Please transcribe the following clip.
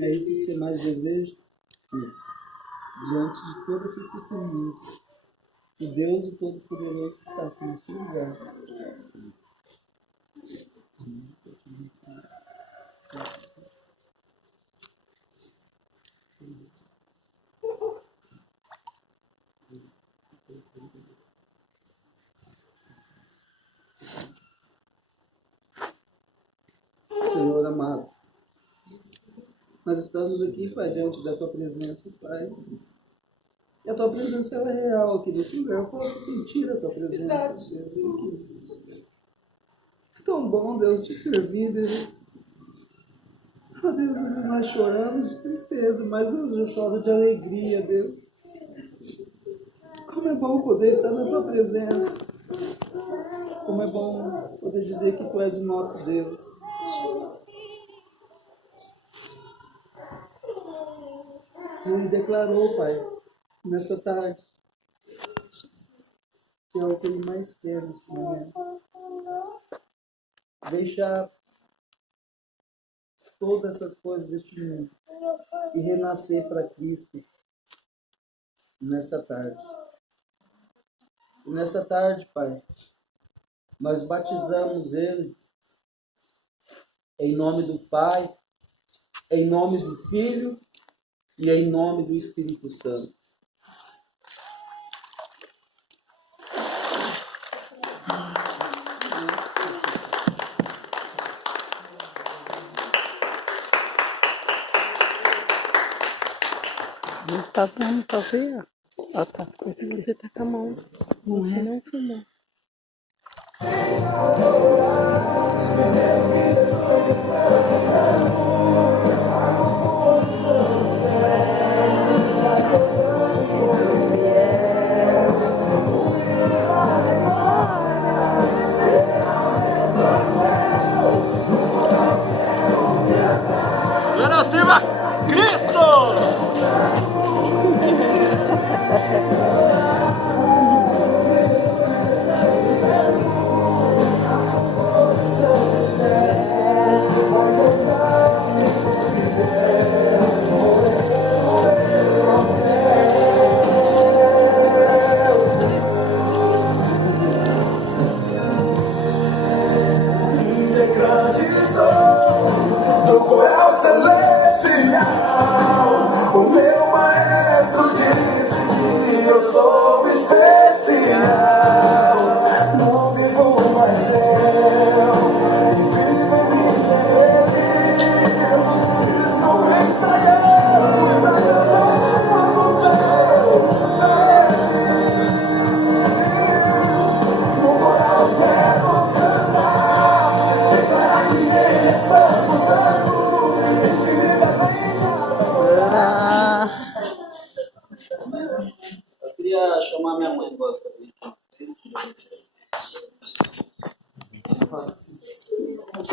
É isso que você mais deseja? Diante de todas essas testemunhas, o Deus o Todo-Poderoso que está aqui no seu lugar. Senhor amado, nós estamos aqui, Pai, diante da Tua presença, Pai. E a Tua presença ela é real aqui nesse lugar. Eu posso sentir a Tua presença, Deus. É tão bom, Deus, te servir, Deus. Oh, Deus, às vezes nós choramos de tristeza, mas hoje eu choro de alegria, Deus. Como é bom poder estar na Tua presença. Como é bom poder dizer que Tu és o nosso Deus. Ele declarou, Pai, nessa tarde, que é o que Ele mais quer nesse momento. Deixar todas essas coisas deste mundo e renascer para Cristo nessa tarde. E nessa tarde, Pai, nós batizamos Ele em nome do Pai, em nome do Filho e em nome do Espírito Santo. Não tá dando pra ver? Ah, tá. Você tá com a mão. Você não filmou. Glória acima, Cristo! Do coral celestial, o meu maestro disse que eu sou especial. Não vivo mais eu, e vivo em mim ele. Estou ensaiando pra cantar no céu. No coral quero cantar, declarar que ele é santo, santo. Eu queria chamar minha mãe, gosta.